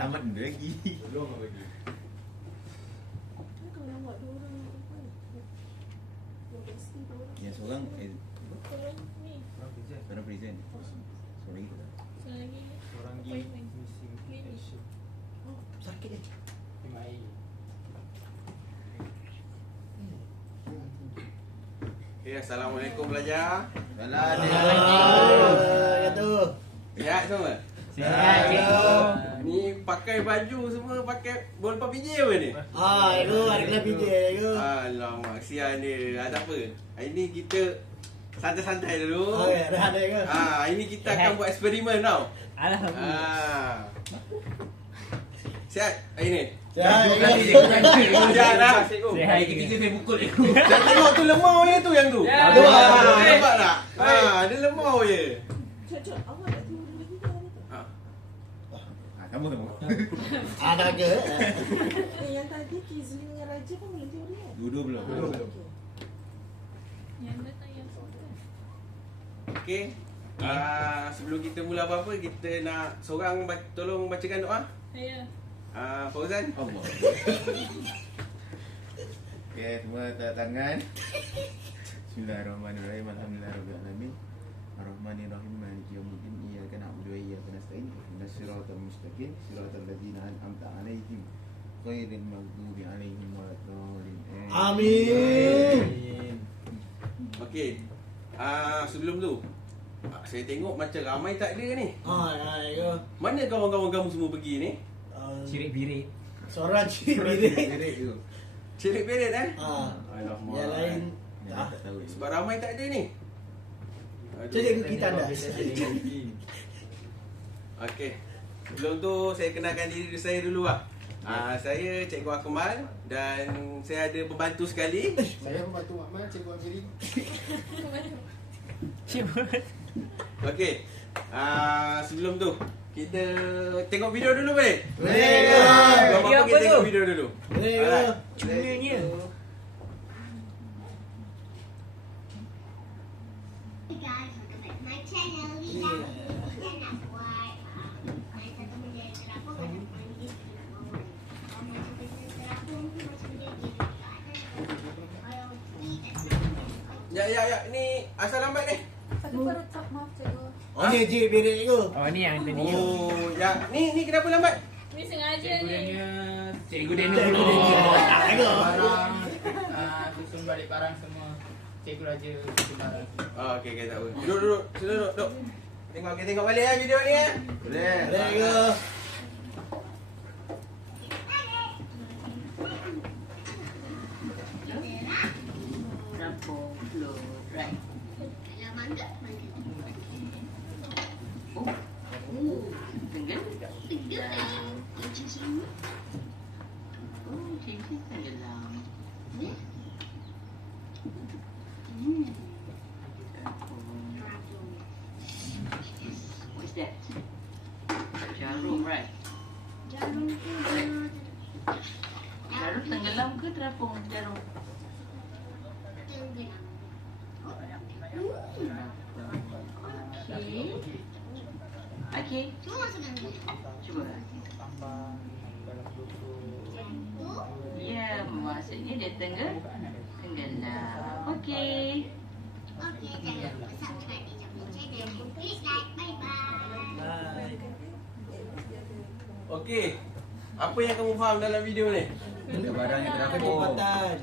alamat dia lagi. Belum lagi. Kalau buat 2 orang Yang seorang Kalau ni seorang present. Seorang itu tak. selagi Orang gig missing action. Sakit ni. MI. Okay, Assalamualaikum pelajar. Assalamualaikum. Sihat semua? Sihat, cikgu. Ni pakai baju semua pakai bola PJ apa ni? Itu ada kelas PJ tu. Alamak, kesian dia. Tak apa. Hari ni kita santai-santai dulu. Rehat dia ke? Hari ni kita akan buat eksperimen tau. Alhamdulillah. Sihat hari ni? Sihat. Sihat lah. Sihat. Ketiga saya pukul aku. Jangan tengok tu lemau je tu yang tu. Ya. Nampak tak? Dia lemau je. Cocok awak nak tunggu lagi ke ada tak? Sama-sama. Ada ke? Yang tadi Kizli dengan Raja kan belum teori kan? Dua-dua belum. Yang datang yang seorang. Okey. Sebelum kita mula apa-apa, kita nak seorang tolong bacakan doa. Saya Fauzan. Allah. Okey, semua tak tangan. Bismillahirrahmanirrahim. Alhamdulillahirabbil Ar-Rahmanir-Rahim. Maliki yaumiddin. Iyyaka na'budu wa iyyaka nasta'in. Ihdinas siratal mustaqim. Siratal ladzina an'amta 'alaihim ghairil maghdubi 'alaihim waladdallin. Amin. Okey. Sebelum tu, saya tengok macam ramai tak ada ni. Ya. Mana kawan-kawan kamu semua pergi ni? Cirik-birik. Seorang cirik-birik. Direct tu. Cerit beret Alamak. Yang lain Tak tahu. Sebab ramai tak ada ni. cikgu kita dah. Okey. Sebelum tu saya kenalkan diri saya dulu lah. Saya Cikgu Akmal dan saya ada pembantu sekali. Saya membantu Ahmad, Cikgu Amiri. Okey. Sebelum tu kita tengok video dulu boleh? Boleh. Apa kita tengok video dulu? Alright. Cumanya. Hey guys, welcome back to my channel. Kita nak buat main satu benda yang terapung pada main game terapung. Kalau macam benda terapung tu macam benda game. Kalau kita Ya. Ni asal lambat ni? Satu perut tak maaf cikgu. Oh ni cirik-birik tu. Oh ni yang tadi. Oh, ya. Ni kenapa lambat? Ni sengaja Cikgu ni. Daniel. Cikgu Daniel. Barang. Susun balik barang semua. Cikgu Raja susun barang. Okey, tak apa. Duduk. Sila duduk. Tengok balik video ni Boleh. Cikgu. terapung flow right. Dalam mangga. Tenggelam. Kunci semua. Oh, cikgu tenggelam. Ni. Terapung. What's that? Jarum, right? Jarum tu. Jarum tenggelam ke terapung jarum? Tenggelam. Okey. Okey, Cuma masuk dalam ni. cuba. Jantung. Ya, maksudnya dia tenggelam. Okey. Okey, jangan lupa subscribe di Jam Bincang dan klik like. Bye-bye. Okey. Apa yang kamu faham dalam video ni? Ada barang yang terapung. Kecepatan.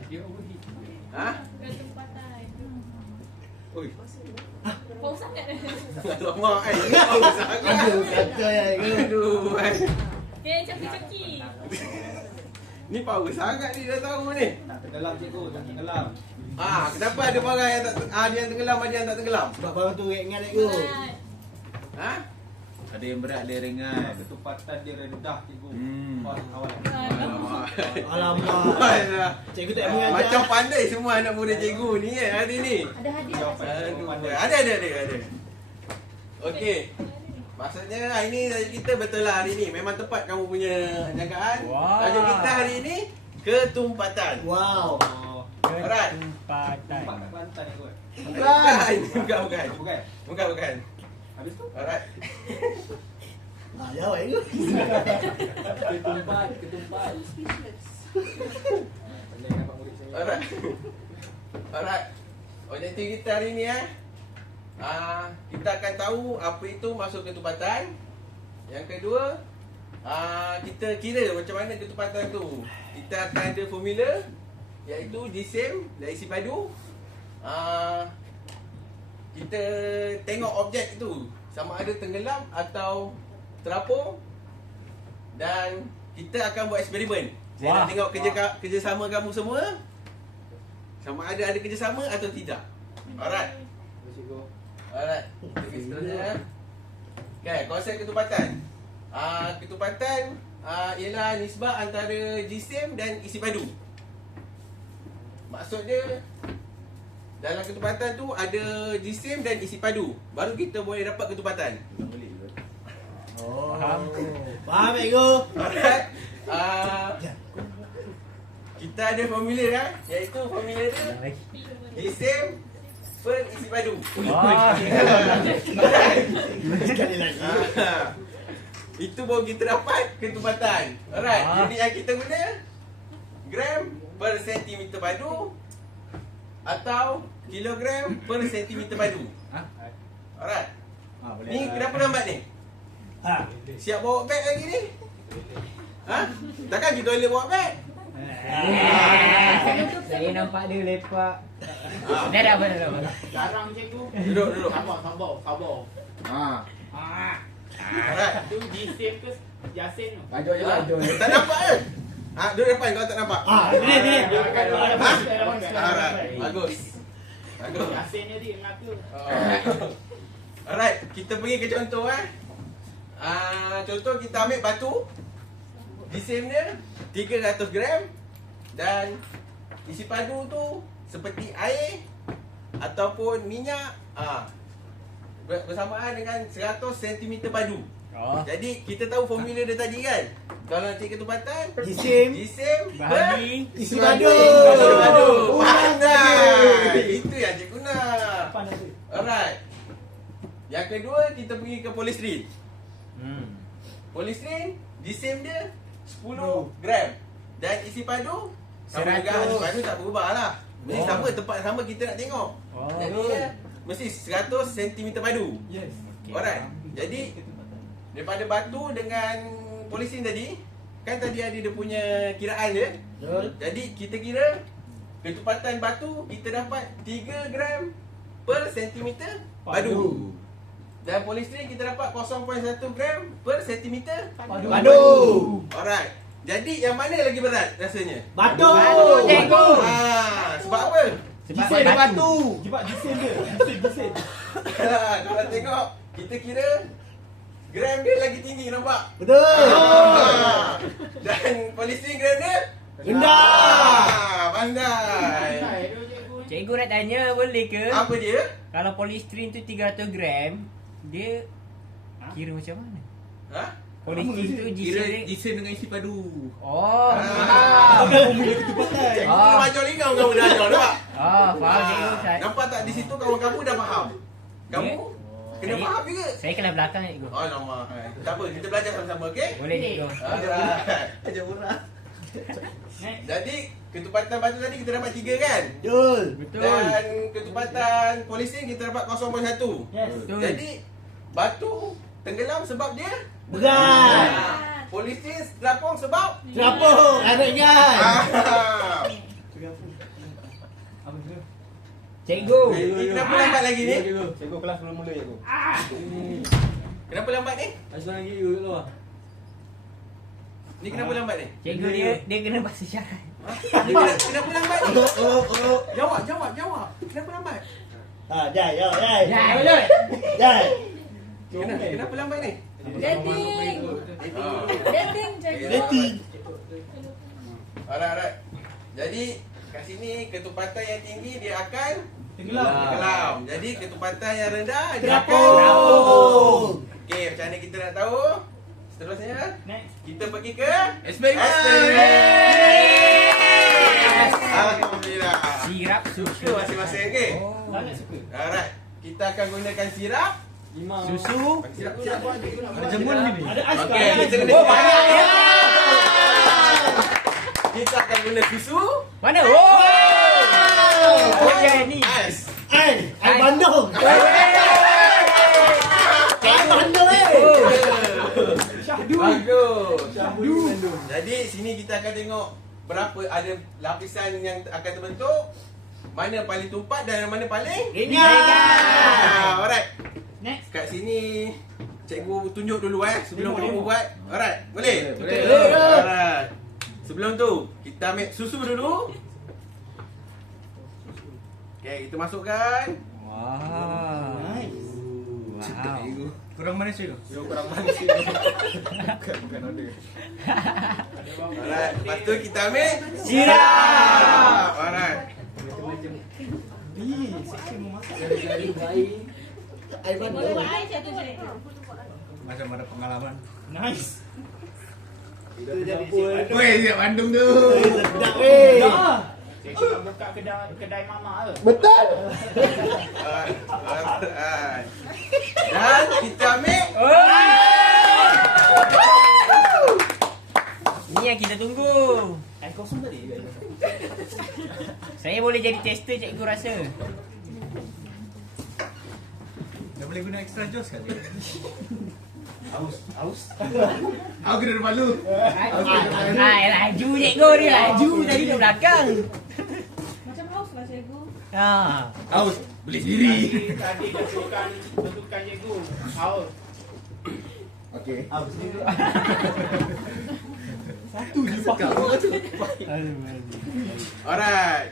Ha? Ketempatan. Oi. Bau sangat. Alamak kan. Tahu sangat. Aduh, kata ya. Aduh. Dia caki-caki. Ni power sangat ni dah tahu ni. Tak tenggelam cikgu, tak tenggelam. Kenapa ada barang yang tak ada yang tenggelam, ada yang tak tenggelam? Sebab barang tu ingat cikgu. Ha? Ada yang berat, ada yang ringan. Ketupatan dia rendah cikgu. Awal. Alamak. Alah. Cikgu tak mengajar. Macam pandai semua anak muda cikgu ni hari ni. Ada hadiah. Aduh. Ada. Okey. Maksudnya hari ni kita betul lah hari ni. Memang tepat kamu punya jangkaan. Wow. Tajuk kita hari ni ketumpatan. Wow. Alright. Ketempatan. Tempat Kelantan cikgu. Bukan. Habis tu? Alright. Jawab cikgu. Ketumpat. Speechless. Pandai nampak murid saya. Alright. Alright. Objektif kita hari ni kita akan tahu apa itu masuk ketupatan. Yang kedua, kita kira macam mana ketupatan tu. Kita akan ada formula, iaitu jisim dan isi padu. Kita tengok objek tu sama ada tenggelam atau terapung. Dan kita akan buat eksperimen. Saya nak tengok kerjasama kamu semua. Sama ada kerjasama atau tidak. Alright. Cikgu. Alright. Kita pergi seterusnya. Okay, konsep ketupatan. Ketupatan ialah nisbah antara jisim dan isi padu. Maksud dia, dalam ketupatan tu ada jisim dan isi padu. Baru kita boleh dapat ketupatan. Faham cikgu? Alright. Kita ada formula iaitu formula dia jisim per isi padu. Sekali lagi. Itu baru kita dapat ketupatan. Alright. Jadi yang kita guna gram per sentimeter padu atau kilogram per sentimeter padu. Alright. Ni kenapa lambat ni? Siap bawa beg lagi ni? Takkan kita boleh bawa beg? Saya nampak dia lepak. Dah apa. Garang cikgu. Duduk. Sabar. Alright. Tu jisim ke Yasin tu? Baju je baju. Tak nampak ke? Duduk depan kau tak nampak? Ini. Alright. Bagus. Yasin je dia mengaku. Alright, kita pergi ke contoh contoh kita ambil batu. Jisim dia 300 gram dan isi padu tu seperti air ataupun minyak bersamaan dengan 100 cm padu. Jadi kita tahu formula dia tadi kan. Kalau nak cari ketupatan, Jisim Bahagi isi padu. Pandai. Itu yang cikgu nak. Alright. Yang kedua kita pergi ke polystyrene. Polystyrene jisim dia 10 gram dan isi padu sama juga. Isi padu tak berubah lah. Mesti sama, tempat sama kita nak tengok. Jadi mesti 100 cm padu. Yes. Alright. Jadi daripada batu dengan polystyrene tadi, kan tadi ada dia punya kiraan dia. Betul. Jadi kita kira ketupatan batu kita dapat 3 gram per sentimeter padu. Dan polystyrene kita dapat 0.1 gram per sentimeter Padu. Alright. Jadi yang mana lagi berat rasanya? Batu. cikgu. Sebab apa? Jisim dia batu. Cepat jisim dia. Jisim. Kalau tengok kita kira gram dia lagi tinggi, nampak? Betul. Dan polystyrene gram dia Rendah. Pandai. Cikgu nak tanya boleh ke? Apa dia? Kalau polystyrene tu 300 gram, dia kira macam mana? Polystyrene tu Kira jisim dia. jisim dengan isi padu. Oh. Cikgu macam lingau kamu dah ajar, nampak? Faham cikgu. Nampak tak di situ kawan kamu dah faham? Kamu kena Saya- faham juga. Saya kelas belakang cikgu. Oh lama. Tak apa, kita belajar sama-sama, okey? Boleh cikgu. Alright. Ajar murah. Jadi ketupatan batu tadi kita dapat 3 kan? Betul. Dan ketupatan polystyrene kita dapat 0.1. Betul. Jadi batu tenggelam sebab dia Berat. polystyrene terapung sebab Terapung. Anaknya. Cikgu. Ni kenapa lambat lagi ni? Cikgu kelas belum mula cikgu. Kenapa lambat ni? Asal lagi you keluar. Ni kenapa lambat ni? Cikgu dia kena bahasa syarat. Ni kenapa lambat ni? Jawab. Kenapa lambat? Jai. Kenapa lambat ni? Dating. Dating cikgu. Dating. Alright. Jadi kat sini ketupatan yang tinggi dia akan Tenggelam. Jadi ketupatan yang rendah dia akan Terapung. Okey, macam mana kita nak tahu? Seterusnya Next. kita pergi ke Eksperimen. Alhamdulillah. Sirap Suka susu. masing-masing, okey? Sangat suka. Alright. Kita akan gunakan sirap. Lima. Susu. Sirap buat Ada jamun ni. Ada ais. Okey, kita kena Oh, banyak ya. guna susu. Mana? Oh! Oh, ya ni. Ais. Air Bandung. Air Bandung Bagus. Jadi sini kita akan tengok berapa ada lapisan yang akan terbentuk, mana paling tumpat dan mana paling ringan. Alright. Next. Kat sini cikgu tunjuk dulu sebelum kamu buat. Alright, boleh? Boleh. Alright. Sebelum tu kita ambil susu dulu. Okay, kita masukkan. Wow. Nice. Wow. Kurang manis tu. Kurang manis. Bukan order. Alright, lepas tu kita ambil Sirap. Alright. Air Bandung. Macam ada pengalaman. Nice. Weh, siap Bandung tu. Sedap weh. Cikgu buka kedai mama ke? Betul. Alright. Dan kita ambil. Ni yang kita tunggu. Air kosong tadi. Saya boleh jadi tester cikgu rasa. Dah boleh guna extra juice kali. Aus. Aku kena malu. Laju cikgu ni, laju tadi di belakang. Macam haus lah cikgu. Ha. Aus, boleh sendiri. Tadi tentukan cikgu. Aus. Okey. Satu je pakai. Alright.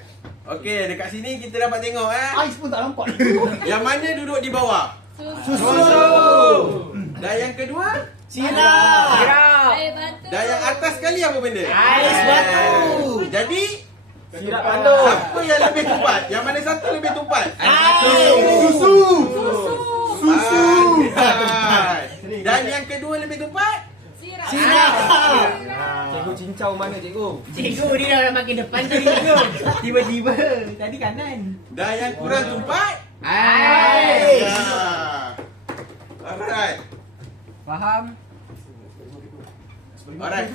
Okey, dekat sini kita dapat tengok Ais pun tak nampak. yang mana duduk di bawah. Susu. Dan yang kedua, Sirap. Sirap. dan yang atas sekali apa benda? Ais batu. Jadi, Sirap Bandung. siapa yang lebih tumpat? Yang mana satu lebih tumpat? Susu. Alright. Dan yang kedua lebih tumpat? Sirap. Cikgu cincau mana cikgu? Cikgu ni dah makin depan tadi cikgu. Tiba-tiba tadi kanan. Dan yang kurang tumpat? Ais. Alright. Faham? Alright.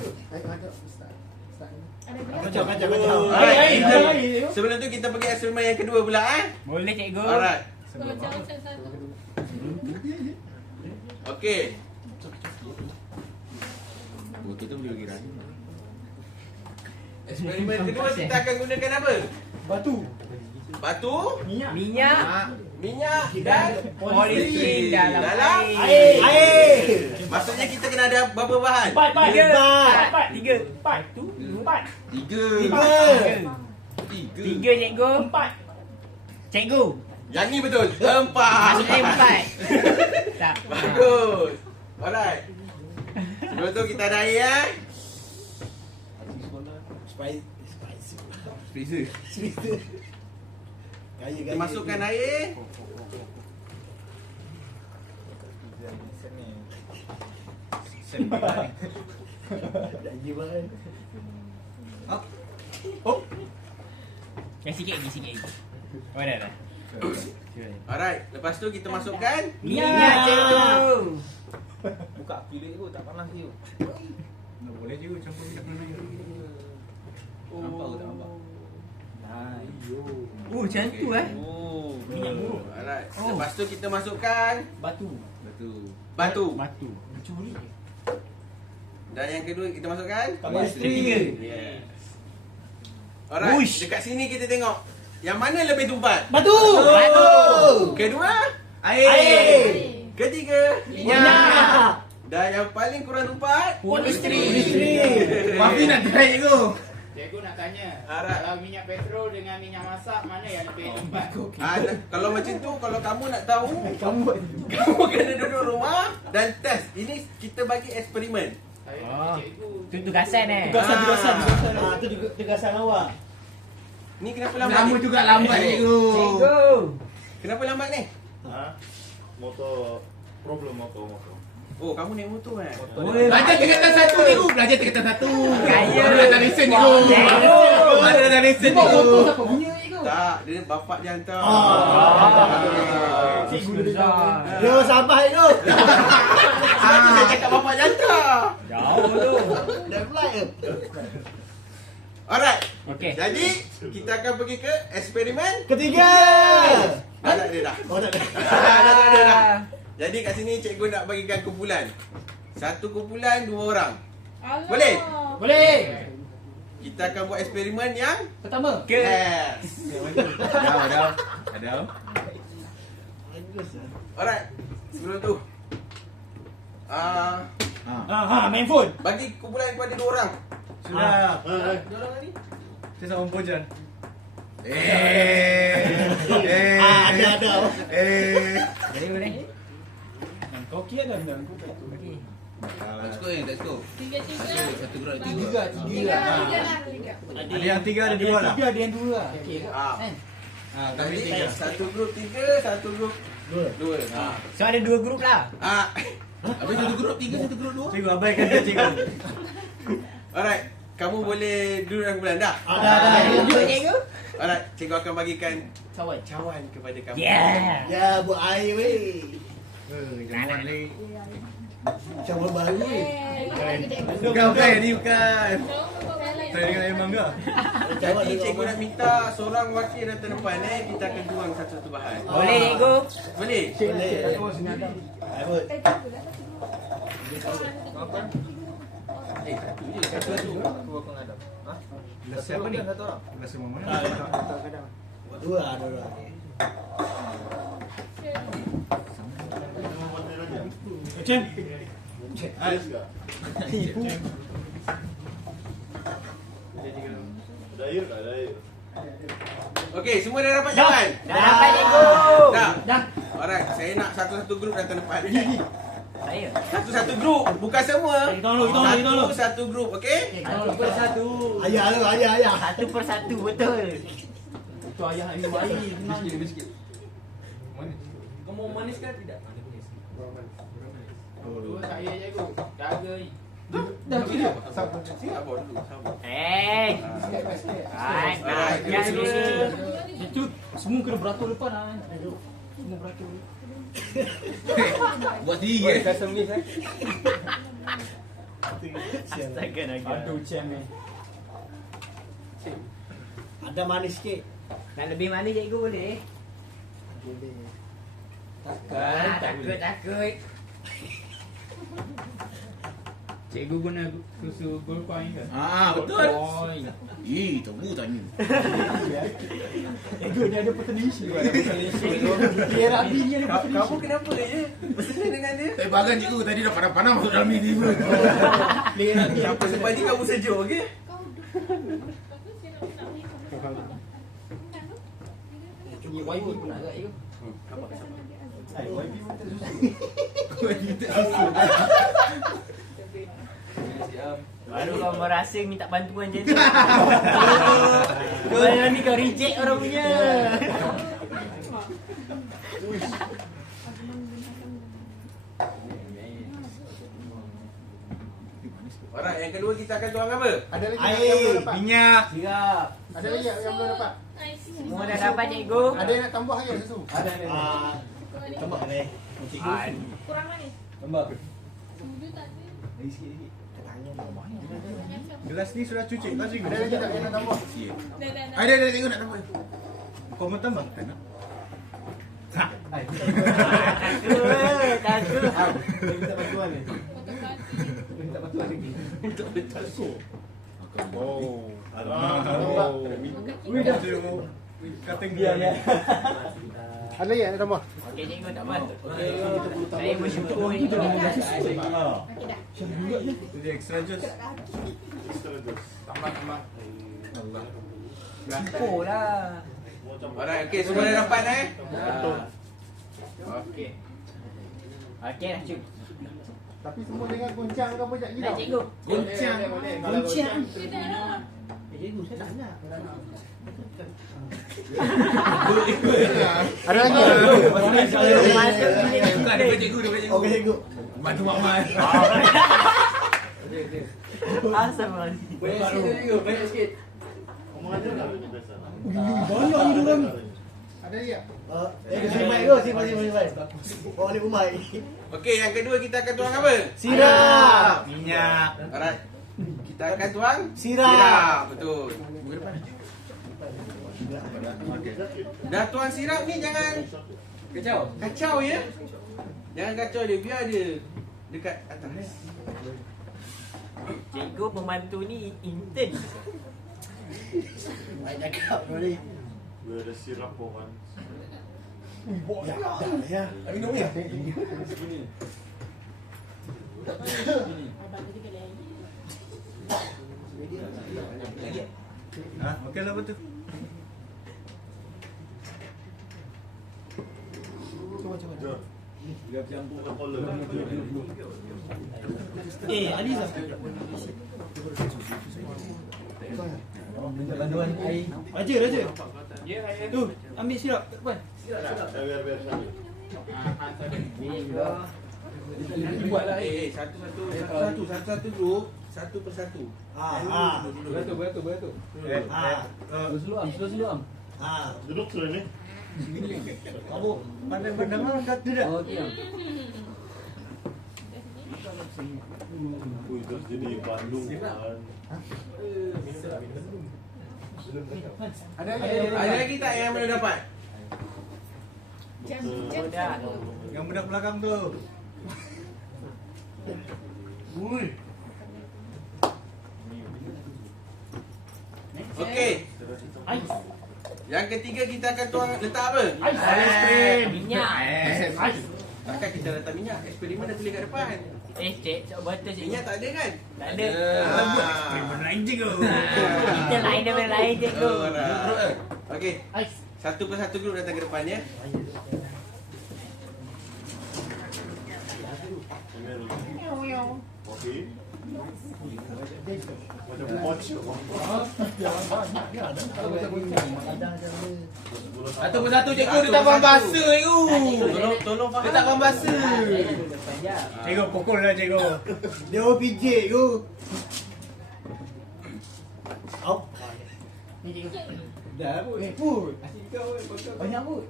Kacau. Alright. Sebelum tu kita pergi eksperimen yang kedua pula Boleh cikgu. Alright. Okey. Botol tu boleh bagi rani. Eksperimen kedua kita akan gunakan apa? Batu, minyak dan Polisterin dalam dalam Air. Maksudnya kita kena ada berapa bahan? Tiga. Tiga cikgu. Cikgu. Yang ni betul. 4. Maksudnya 4. Tak. Bagus. Alright. Sebelum tu kita ada air Spicy. Kita masukkan air. Yang sikit lagi. Oh dah. Alright. Lepas tu kita masukkan Minyak cikgu. Buka api cikgu tak panas cikgu. Tak boleh je campur minyak dengan air. Nampak ke tak nampak? Oh macam tu Oh. Minyak buruk. Alright. Oh. Lepas tu kita masukkan Batu. batu. Macam ni. Dan yang kedua kita masukkan Polisterin. Yes. Alright. Uish. Dekat sini kita tengok yang mana lebih tumpat? Batu. Kedua, Air. ketiga, Minyak. dan yang paling kurang tumpat Polisterin. Mafi nak try tu. Cikgu nak tanya. Alright. Kalau minyak petrol dengan minyak masak mana yang lebih tumpat? Kalau macam tu, kalau kamu nak tahu, kamu kena duduk rumah dan test. Ini kita bagi eksperimen. Saya Oh. cikgu. Tu tugasan Tugasan. Tu tugasan awak. Ni kenapa lambat Lama ni? juga lambat cikgu. Cikgu. Kenapa lambat ni? Motor problem motor. Oh, kamu naik motor Belajar tingkatan 1 cikgu. Belajar tingkatan 1. Kaya. Baru datang lesen cikgu. Baru datang lesen cikgu. Tak, dia bapak dia hantar. Cikgu dah. Yo sabar yo. Dia cakap bapak dia hantar. Jauh tu. Dah flight ke? Alright. Okey. Jadi kita akan pergi ke eksperimen Ketiga. dah tak ada dah. Oh, tak ada. Dah tak ada dah. Jadi kat sini cikgu nak bagikan kumpulan. Satu kumpulan 2 orang. Alah. Boleh? Boleh. Kita akan buat eksperimen yang Pertama. yes. Ada. Alright. Sebelum tu Main phone. bagi kumpulan kepada 2 orang. Sudah. Dua orang tadi? Saya sama Pojan. Ada. Boleh. Kau kira dah bilang. Okey. Let's go. Tiga. Satu gerak Tiga lah. Ada yang 3, ada 2 lah. Ada yang 2 lah. Kami Jadi 3. satu grup 3, satu grup 2. So ada 2 grup lah. Habis satu grup 3, satu grup 2. Cikgu abaikan dia cikgu. Alright. Kamu boleh duduk dalam kumpulan dah? Ada. Duduk cikgu. Alright, cikgu akan bagikan Cawan. cawan kepada kamu. Yeah. Ya, buat air weh. Jangan ni. Macam buat baru weh. Bukan, ni bukan. Saya dengan air mangga. Jadi cikgu nak minta seorang wakil datang depan kita akan tuang satu-satu bahan. Boleh cikgu. Boleh? Satu je. Satu. Gelas siapa ni? Gelas yang mana? Dua. Macam? Ada air tak? Ada air. Okey, semua dah dapat jawapan? Dah dapat cikgu. Dah. Alright, saya nak satu-satu grup datang depan. Saya. Satu-satu grup, bukan semua. Kita dulu. Satu grup, okey? Satu persatu. Ayah. Satu persatu betul. Tu ayah minum air. Sikit. Kamu manis kan tidak? Oh, Saya cikgu. Jaga ni. Sabar dulu, sabar. Nak dulu. Itu semua kena beratur depan ah. Semua beratur. Buat sendiri Astaga naga. Aduh cem ni. Ada manis sikit. Nak lebih manis cikgu boleh? Boleh. Takut. Cikgu guna susu gold coin ke? Betul. tunggu tanya. Ego dia ada potential. Dia rapi dia ada potential. Kamu kenapa je? Bersenang dengan dia? Saya bagan cikgu tadi dah pandang-pandang masuk dalam ni pun. Siapa sebab ni kamu sejuk, okey? Punya YB pun nak agak ego. YB pun tak Baru kau merasa minta bantuan je tu. Kau ni kau reject orang punya. Alright, yang kedua kita akan tuang apa? Ada lagi Air. yang belum dapat? Minyak. Siap. Ada lagi yang belum dapat? Semua dah dapat cikgu. Ada yang nak tambah lagi susu? Ada. Tambah ni. Kurang manis. Tambah. Tujuh tak ada. Gelas ni sudah cuci tak cikgu? Ada lagi tak yang nak tambah? Dah. Ada cikgu nak tambah. Kau mau tambah? Tak nak. Takut. Minta bantuan ni. Minta bantuan lagi. Oh. Wih dah. Kating Biar ya. Ada lagi yang nak tambah? Okey cikgu tak apa. Saya bersyukur ni. Jadi extra jus. Tambah. Syukur lah. Alright, okey, semua dah dapat Okey. Okey dah cikgu. Tapi semua dengan goncang ke apa sekejap lagi Dah tau? cikgu. Goncang. Goncang. Cikgu saya tak nak. Ada lagi? Bukan daripada cikgu. Okey cikgu. Bantu mak mak. Asal masih. Banyak sikit. Banyak ni orang. Ada lagi tak? Simpan go, simpan. Bawa balik rumah. Okey, yang kedua kita akan tuang apa? Sirap. Minyak. Alright. kita akan tuang Sirap. betul. Okey. Dah tuang sirap ni jangan kacau ya. Jangan kacau dia, biar dia dekat atas. Cikgu pembantu ni intern. Baik cakap boleh. Ada sirap pohon. Ya, dah ya. Minum ya. Okey lah betul. Aliza. Minta bantuan air. Raja. Tu, ambil sirap kat depan. Biar sana. Buatlah Satu grup, satu persatu. Beratur. Seluam. Duduk sudah ni. Kamu pandang-pandang lah kat tu dah. Ui, terus jadi Bandung kan. Ada lagi tak yang belum dapat? Yang budak belakang tu. Ui. Okey. Yang ketiga kita akan tuang letak apa? Aiskrim. Minyak. Takkan kita letak minyak? Eksperimen dah tulis kat depan. Cik, betul cik. Minyak tak ada kan? Tak ada. Eksperimen lain je kau. Kita lain daripada lain cikgu. Alright. Okey. Satu persatu grup datang ke depan ya. Okey. Macam poch. Satu persatu cikgu dia tak faham bahasa cikgu. Tolong faham. Dia tak faham bahasa. Cikgu pukul lah cikgu. Dia OPJ tu. Au. Ni cikgu. Dah pun. Put. Asyik kau Banyak put.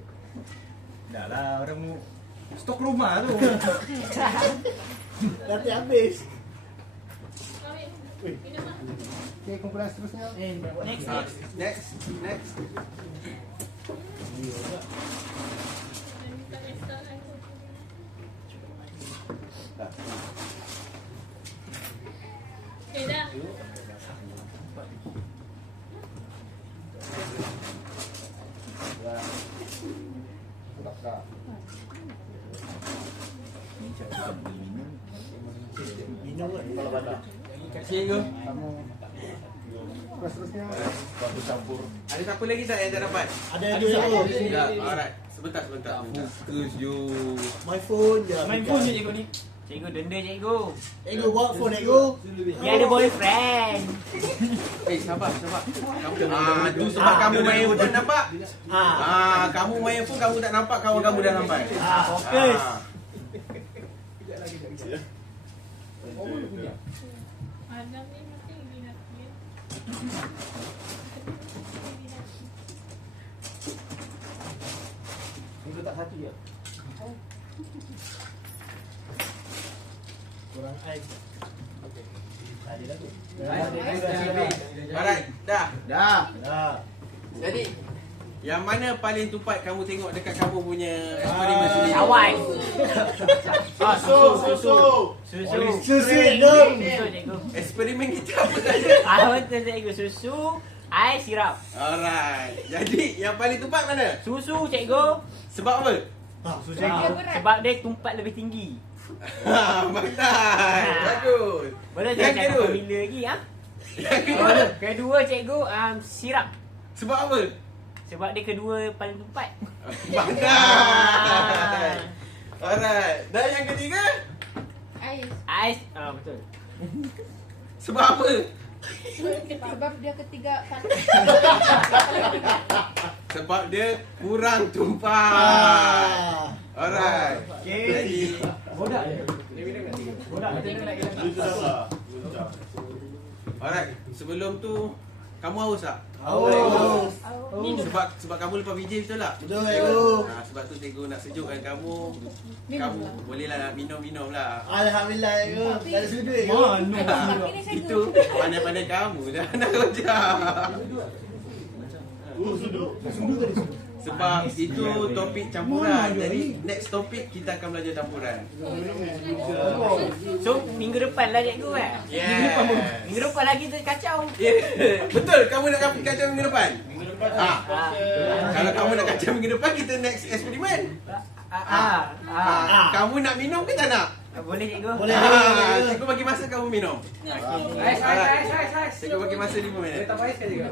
Dah lah orang mu stok rumah tu. Nanti habis. Okey, kumpulan seterusnya. Next. Minum kalau badak. Cikgu. Kumpulan seterusnya. Batu campur. Ada siapa lagi tak yang tak dapat? Ada dua tu. Ya, alright. Sebentar. Fokus you. My phone je. Main phone je cikgu ni. Cikgu denda cikgu. Cikgu bawa phone cikgu. Dia ada boyfriend. Sabar. Kamu tu sebab kamu main phone nampak? Kamu main phone kamu tak nampak, kawan kamu dah nampak. Fokus. Cikgu tak satu je. Kurang ais. Okey. Ada dah tu. Alright, dah. Dah. Jadi yang mana paling tupat kamu tengok dekat kamu punya eksperimen sendiri? Awan. Susu cikgu. Susu cikgu. Eksperimen kita apa saja? Betul cikgu. Susu, air, sirap. Alright. Jadi yang paling tupat mana? Susu cikgu. Sebab apa? Susu Sebab dia tumpat lebih tinggi. Pandai. Bagus. Boleh Yang jangan kedua? cakap bila lagi ah. Yang kedua. Kedua cikgu sirap. Sebab apa? Sebab dia kedua paling tumpat. Pandai. Alright. Dan yang ketiga? Ais. Betul. Sebab apa? Sebab dia ketiga Sebab dia kurang tumpah. Alright. Jadi Bodak. Dia sudah lah. alright, sebelum tu Kamu haus tak? Haus. Sebab kamu lepas VJ betul tak? Betul, cikgu. Sebab tu cikgu nak sejukkan kamu. Kamu bolehlah nak minum-minum lah. Alhamdulillah, cikgu. Tak ada sudut, cikgu. Itu pandai-pandai kamu dah nak kerja. Sebab itu topik campuran. Jadi next topik kita akan belajar campuran. So minggu depan lah cikgu kan? Yeah. Minggu depan lah kita kacau. Betul, kamu nak kacau minggu depan? Kalau kamu nak kacau minggu depan, kita next eksperimen. Kamu nak minum ke tak nak? Boleh cikgu. Boleh. Cikgu bagi masa kamu minum. Ais. Cikgu bagi masa 5 minit. Cikgu.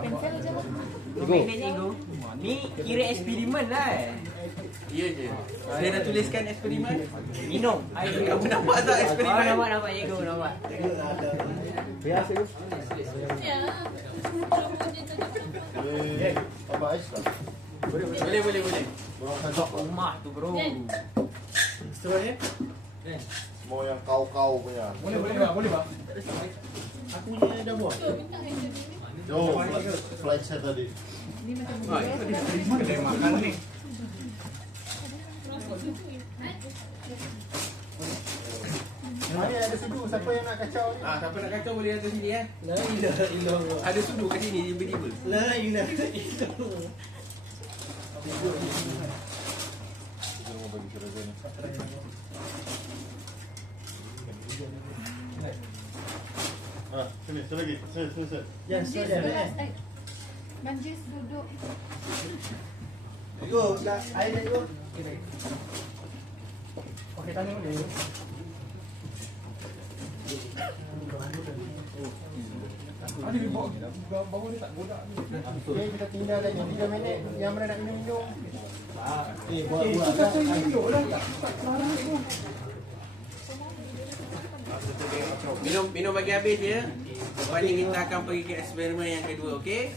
Cikgu. Ni kira eksperimen lah. Ya je. Saya dah tuliskan eksperimen. Minum. Kamu nampak tak eksperimen? Nampak cikgu, nampak. Biasa ke? Tambah ais tak? Boleh. Rumah tu bro. Seterusnya. Mau yang kau-kau punya. Boleh pak. Aku punya dah buat. Jom, flight set tadi. Kedai makan ni. Hari ada sedu, siapa yang nak kacau ni? Siapa nak kacau boleh datang sini eh. La ilaha illallah. Ada sudu kat sini tiba-tiba. La ilaha illallah. Kita mau bagi kira-kira ni. Sini, sini lagi. Sini. Ya, sudah. Manjis duduk. Cikgu, dah air dah, cikgu. Okey, tanya boleh. Ada dia bawa dia tak godak ni. Okay, kita tinggal lagi 3 minit. Yang mana nak minum-minum? Buat. Itu kata elok lah. Tak selarang tu. Minum bagi habis ya. Lepas ni kita akan pergi ke eksperimen yang kedua, okey?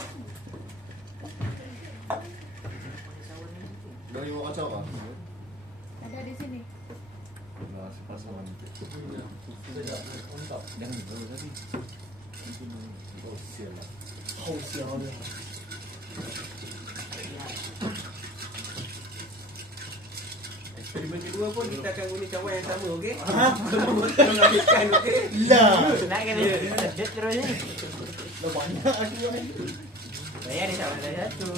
Dari mau kacau tak? Ada di sini. Nah, sepasang nanti. Jangan bawa tadi. Oh, sial lah. Oh, sial dia. Eksperimen kedua pun kita akan guna cawan yang sama, okey? Tolong ambilkan, okey? Lah. Nak kan dia terus ni. Dah banyak aku buat ni. Saya ada satu.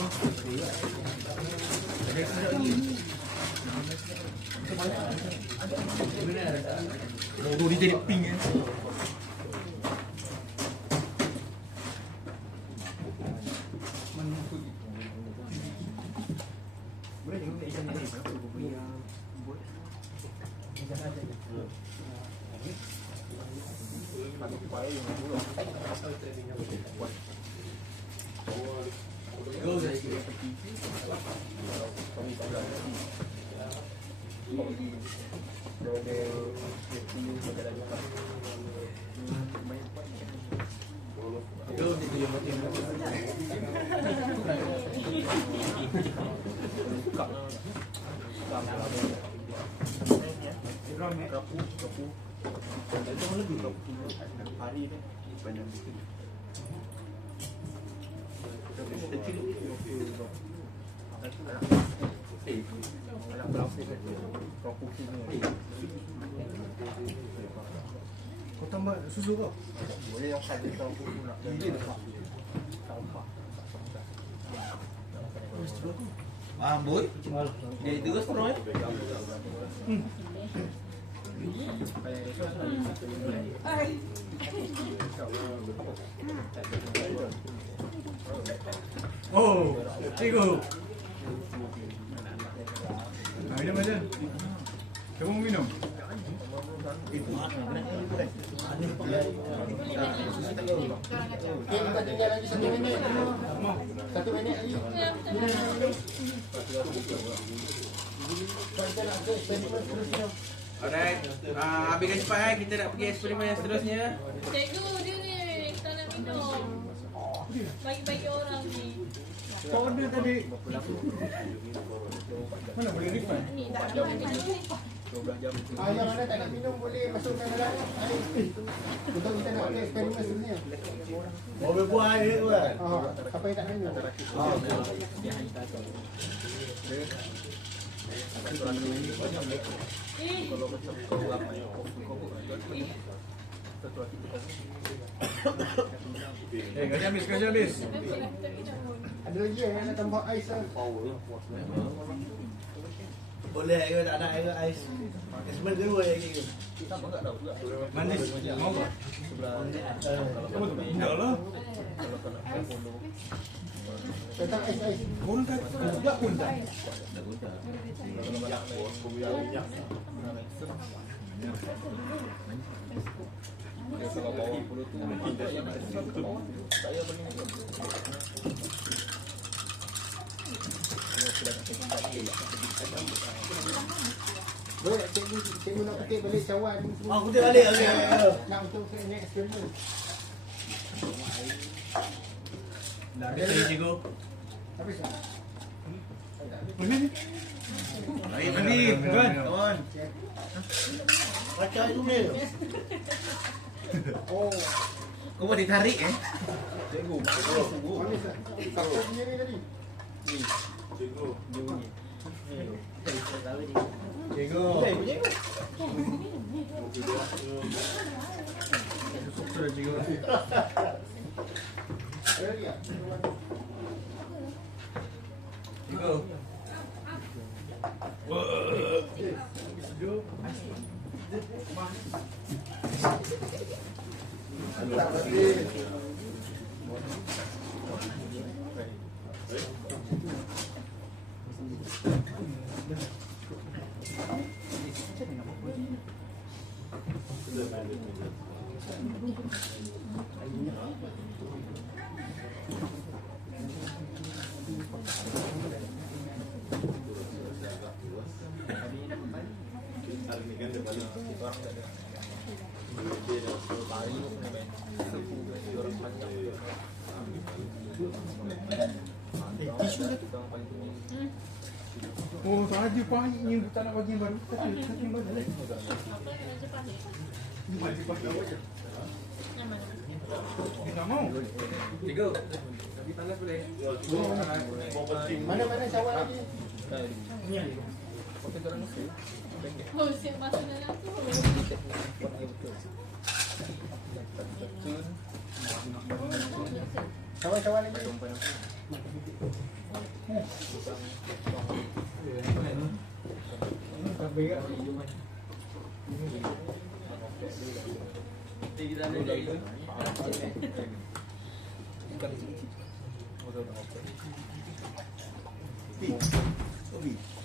Bodoh dia jadi pink kan. Boleh tengok kat sana ni berapa rupiah buat. Kau tambah susu kau? Boleh yang kali tahu aku nak. Boy. Dia terus terus. Oh, cikgu. Minum aja. Kamu mau minum? Okay, kita tinggal lagi 1 minit. 1 minit lagi. Kita nak ke eksperimen seterusnya. Alright. Habiskan cepat kita nak pergi eksperimen yang seterusnya. Cikgu dia ni tak nak minum. Bagi-bagi orang ni. Kau order tadi. Mana boleh refund? Ni tak nak minum. 12 jam. Yang mana tak nak minum boleh masukkan dalam air. Untuk kita nak buat eksperimen sebenarnya. Oh, berbuah air tu kan. Siapa yang tak minum? Kalau macam kau apa yang kau satu hati tu kasi habis. Ada lagi yang nak tambah ais lah. Boleh ke tak nak air ais? Esmen dulu lagi ke? Manis. Mau tak? Kalau Tentang ais. pun tak juga pun tak. Kalau bawa puluh tu saya paling Boleh cikgu nak petik balik cawan. aku dia balik okey. Nak untuk ini eksperimen. Dah habis cikgu. Habis tak? Baik, Habib. Kan? On. Baca itu ni. Oh, Kau boleh tarik Cikgu. manis tak? Siapa punya ni tadi? Cikgu. Cikgu. Sudah cikgu. Ada lagi tak? Cikgu. Oh, saja pahitnya tak nak bagi yang baru. Tapi yang baru lah. Apa yang raja pahit? Yang mana? Dia tak mau. Tiga. Lagi panas boleh. Mana cawan lagi? Oh, siap masuk dalam tu. Cawan lagi.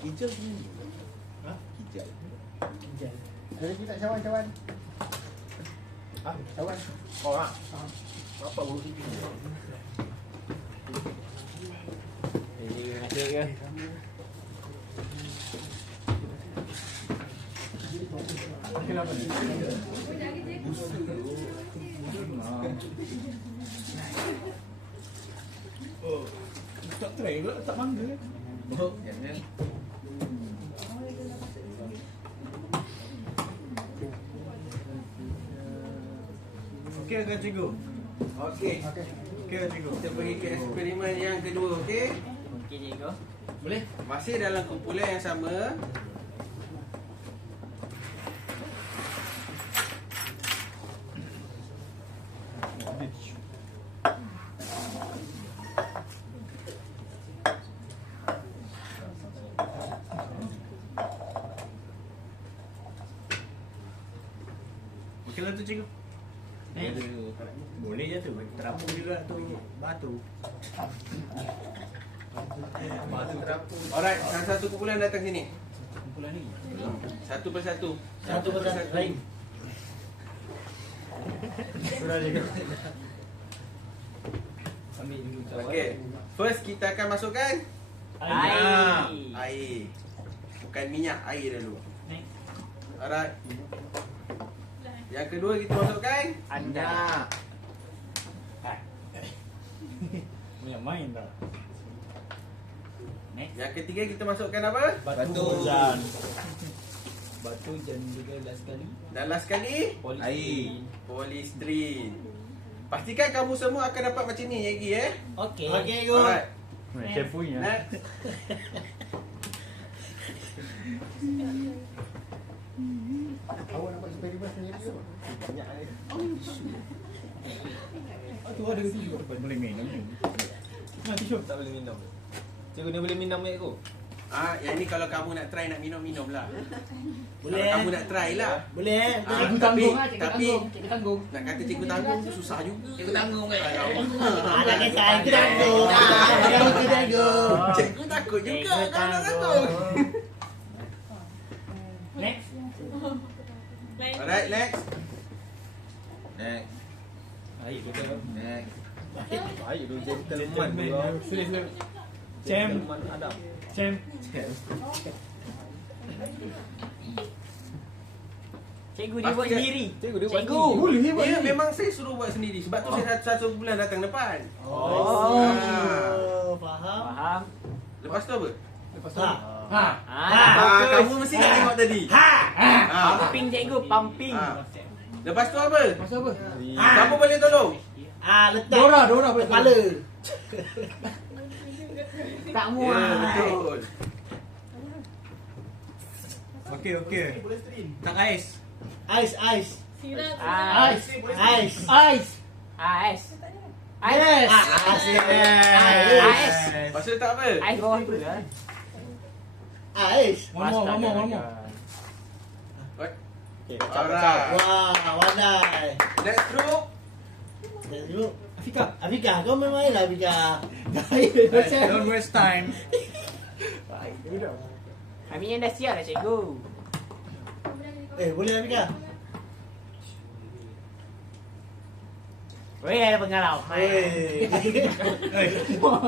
Hijau ni. Hijau. Ada lagi tak cawan? Cawan. Oh ah. Apa urus ini? Masuk ke? Kenapa ni? Oh, tak try pula, tak mangga. Oh, jangan. Okey ke cikgu? Okey. Okey cikgu. Kita pergi ke eksperimen yang kedua, okey? Okey cikgu. Boleh? Masih dalam kumpulan yang sama. Okey lah tu cikgu. Boleh je tu. Terapung juga tu batu. Batu terapung. Alright, yang satu kumpulan datang sini. Kumpulan ni. Satu persatu. Satu persatu lain. Sudah cikgu. Ambil dulu cawan. Okey. First kita akan masukkan Air. air. Bukan minyak, air dulu. Alright. Yang kedua kita masukkan Anda. Banyak main dah. Yang ketiga kita masukkan apa? Batu. Hujan. Batu dan juga last kali Dan last kali Air. polystyrene. Pastikan kamu semua akan dapat macam ni lagi Okey. Okey, go. Alright. Saya punya. Next. Awak nampak eksperimen sendiri ke? Banyak Tu ada tisu boleh minum ni. Tisu tak boleh minum. Cikgu dia boleh minum cikgu. Yang ni kalau kamu nak try nak minum lah. Boleh, Kalau kamu nak try lah. Boleh Cikgu tapi- tanggung lah, cikgu tapi- tanggung. Cikgu tanggung. Nak kata cikgu tanggung tu susah juga. Cikgu tanggung kan. Ada kisah itu tanggung. Itu tanggung. Cikgu takut juga kalau nak tanggung. Next. Lain. Alright, next. Next. Baik betul. Next. Baik tu gentleman dia. Serius. Champ. Adam. Champ. Cikgu dia buat sendiri. Cikgu dia buat sendiri. Boleh buat Ya, ni. memang saya suruh buat sendiri. Sebab tu saya satu bulan datang depan. Oh, Ah. faham. Faham? Lepas tu apa? Lepas tu. Ha. Kamu mesti nak tengok tadi. Pumping cikgu, pumping. Lepas tu apa? Masa apa? Kamu boleh tolong? Letak Dora boleh. kepala. Tak Ya, muat. betul. Okey. Tak ais. Ais, ais. Sirat. Ais. Ais. Ais. Ais. Yes. Ais. Lepas tu letak apa? Ais bawah tu kan. Ais. One more. What? Okay, Alright. Wah, wadai. Next group. Dan dulu. Afika. Afika, kau main main lah Afika. Don't waste time. Kami yang dah siap lah cikgu. Boleh Afika? Weh, ada pengalaman.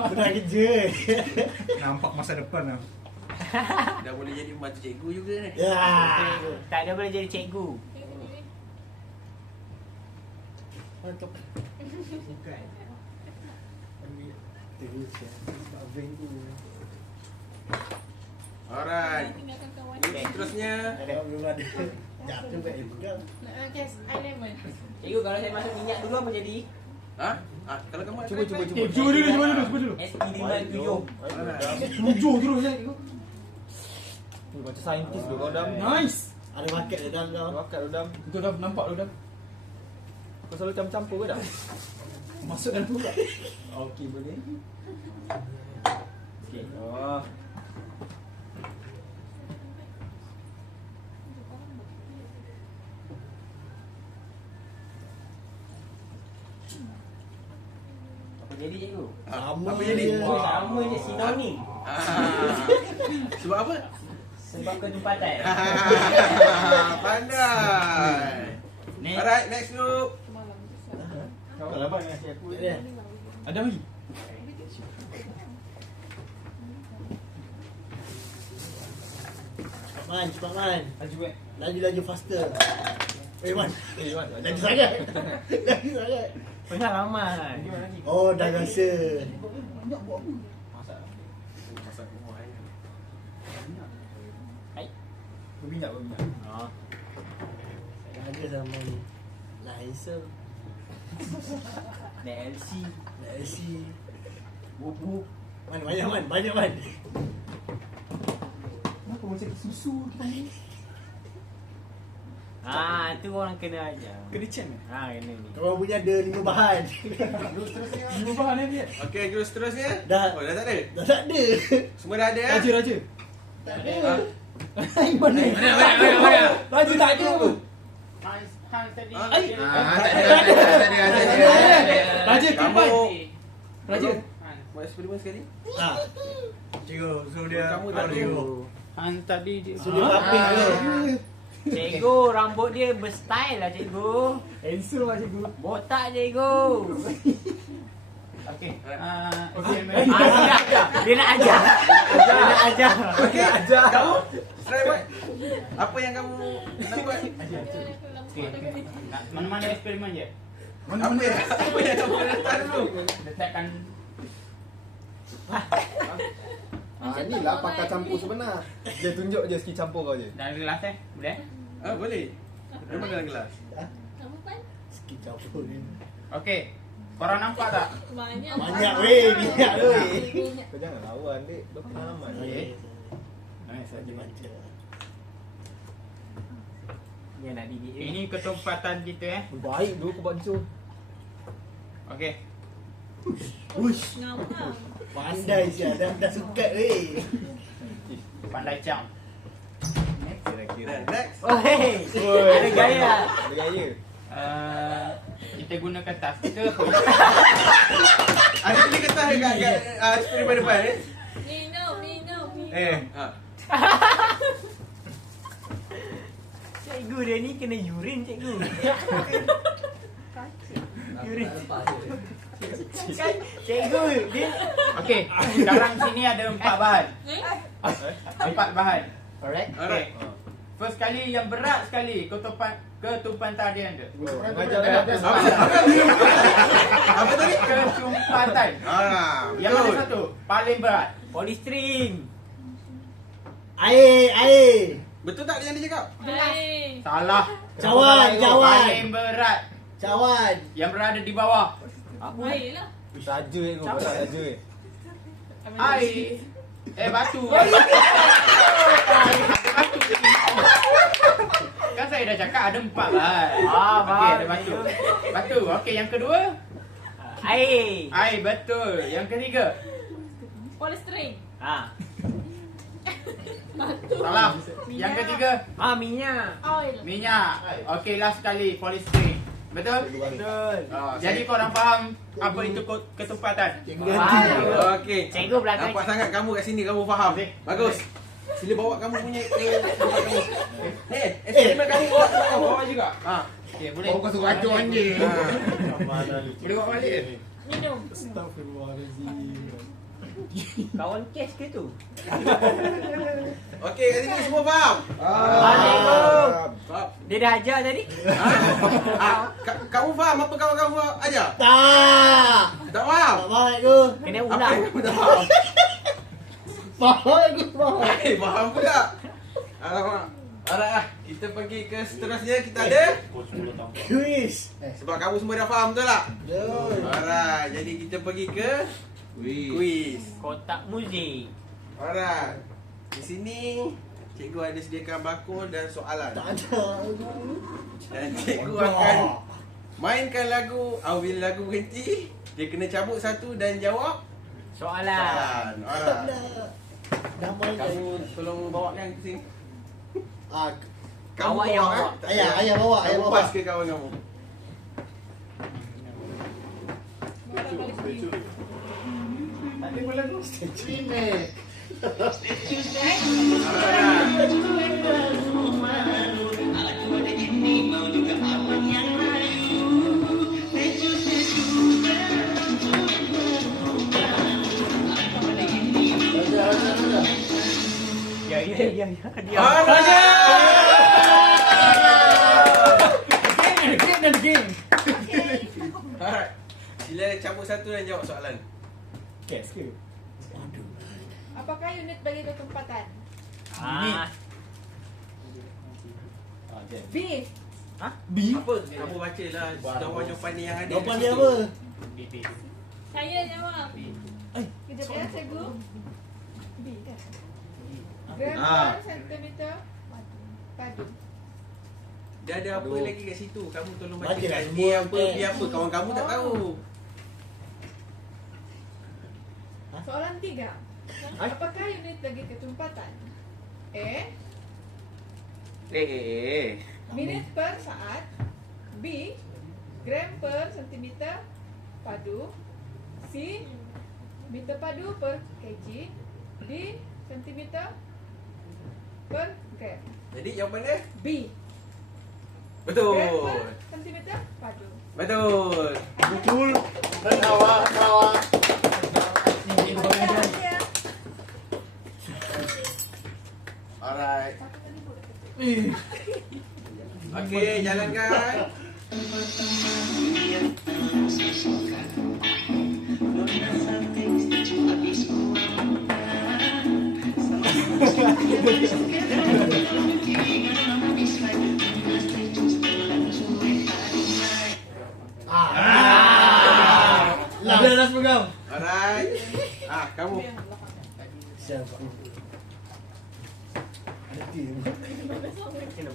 Pernah kerja. Nampak masa depan lah. Dah boleh jadi pembantu cikgu juga ni. Ya. Tak ada boleh jadi cikgu. Mantap. Bukan. Ambil terus ya. Abang tu. Alright. Tinggalkan kawan. Group seterusnya. Belum ada. Jatuh kat Afika. Guys, I lemon. Cikgu kalau saya masuk minyak dulu apa jadi? Kalau kamu Cuba dulu. ST57. Tujuh terus ya cikgu. Macam saintis tu kau dah. Nice. Ada paket dia dalam kau. Bakat lu dah. Betul dah nampak lu dah. Kau selalu campur ke dah? Masuk dalam tu. Okey boleh. Okey. Oh. Apa jadi cikgu? Sama Apa jadi? je. Sama je sinonim. Sebab apa? Sebab ketempatan. Pandai. Next. Alright, next group. Kau lambat ngasih aku. Ya. Ada lagi. Cepat man. Laju eh. Laju faster. Man. Laju sangat. Laju sangat. Pengalaman. Oh, dah rasa. Masak rumah ni. Berminyak. Ha. Dah ada sama ni. Laisel. DLC. Nasi. Bubuk. Banyak man. Kenapa macam susu kita ni? Tu orang kena aja. Kena cek ni. Kena ni. Korang punya ada 5 bahan. Lima bahan ni dia. Okey, group seterusnya. Dah. Oh, dah tak ada. Dah tak ada. Semua dah ada Raja. Tak ada. Mana? Raja tak ada apa? Tadi. Raja Kamu Raja. buat eksperimen sekali. Cikgu, suruh dia. Kamu tak cikgu. Han tadi dia. Suruh dia paping tu. Cikgu, rambut dia berstyle lah cikgu. Handsome lah cikgu. Botak cikgu. Okey. Dia nak ajar. Okey, kamu try buat. Apa yang kamu nak buat? Mana-mana eksperimen je. Apa yang kamu nak letak dulu? Letakkan Macam Inilah pakar campur sebenar. Dia tunjuk je skill campur kau je. Dalam gelas boleh? Boleh. Memang dalam gelas. Kamu Pan? Sikit campur ni. Okey. Korang nampak tak? Banyak. Banyak weh, minyak weh. Kau jangan lawan dek. Berpengalaman. Okey. Nice saja baca. Ni nak didik. Ini ketumpatan kita Baik dulu kau buat hancur. Okey. Ush, Ngam-ngam. pandai sia. Dah sukat weh. Pandai cam. Kira-kira. Next. Oh, hey. Ada gaya. Ada gaya. Kita gunakan tas kita. Ada tulis kertas kat spray pada depan Minum. Cikgu dia ni kena urine cikgu. Urine. Kan cikgu dia. Okey, sekarang sini ada 4 bahan. 4 bahan. Alright. Alright. First kali yang berat sekali ketupan tadi anda. Apa tadi? Ketumpatan. Yang mana satu? Paling berat. Polystyrene. Air. Betul tak yang dia cakap? Salah. Cawan. Paling berat. Cawan. Yang berada di bawah. Air lah. Saja je kau. Saja. Air. Batu. Kan saya dah cakap ada 4 bahan. Okey, ada batu. Batu. Okey, yang kedua? Air, betul. Yang ketiga? Polystyrene. Batu. Salah. Yang ketiga? Oil. Minyak. Okey, last sekali polystyrene. Betul? Betul. Jadi korang faham apa itu ketumpatan? Okey. Cikgu belakang. Nampak sangat kamu kat sini kamu faham. Bagus. Sila bawa kamu punya tempat kamu. Eksperimen kamu bawa juga. Okey, boleh. Kau suruh acuh anjing. Boleh bawa balik. Minum. Astagfirullahalazim. Kawan kes ke tu? Okey, kat sini semua faham? Assalamualaikum. Dia dah ajar tadi? Kamu faham apa kawan-kamu ajar? Tak. Tak faham? Tak faham aku. Kena Apa ulang. yang kamu tak faham? Faham aku. Faham pula. Alamak. Alright, kita pergi ke seterusnya. Kita ada Quiz. sebab kamu semua dah faham, betul tak? Betul. Alright, jadi kita pergi ke quiz. Kotak muzik. Alright. Di sini cikgu ada sediakan bakul dan soalan. Tak ada. Dan cikgu akan mainkan lagu. Bila lagu berhenti, dia kena cabut satu dan jawab Soalan. Alright. Dah main. Kamu tolong bawakan ke sini. Kamu Awak yang bawa, bawa. Ayah bawa. Ayah Kamu bawa. pas ke kawan kamu? Tadi pun lagu. Ya. Again. Alright. Sila cabut satu dan jawab soalan. Kes ke? Apakah unit bagi ketumpatan? B. B. Apa? Kamu baca lah jawapan yang ada. Jawapan kat dia situ. apa? Saya jawab. Kejap ya, cikgu. B kan? Gram per sentimeter padu. Dia ada apa lagi kat situ? Kamu tolong Baca bacakan. lah Ni semua apa, teks. dia apa? Kawan kamu tak tahu. Soalan 3. Apakah unit bagi ketumpatan? A. Minit per saat. B. Gram per sentimeter padu. C. Meter padu per kg. D. Sentimeter per gram. Jadi jawapan dia? B. Betul. Gram per sentimeter padu. Betul. Betul. Dan awak. Alright. Okey, jalankan. Last program. Alright. Kamu. Siapa? Ada tim.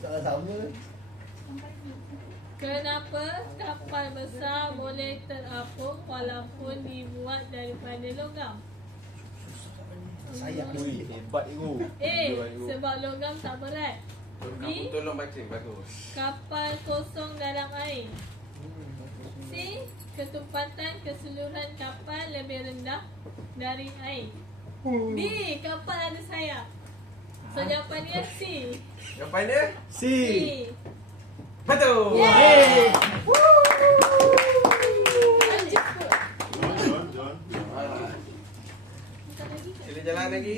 Tak sama. Kenapa kapal besar boleh terapung walaupun dibuat daripada logam? Sayang ni. Hebat ego. A. Sebab logam tak berat. Kamu tolong baca. Bagus. Kapal kosong dalam air. C. Ketumpatan keseluruhan kapal lebih rendah dari air. D. Kapal ada sayap. So jawapan dia C. Jawapan dia? C. Betul. Yeay. Sila jalan lagi.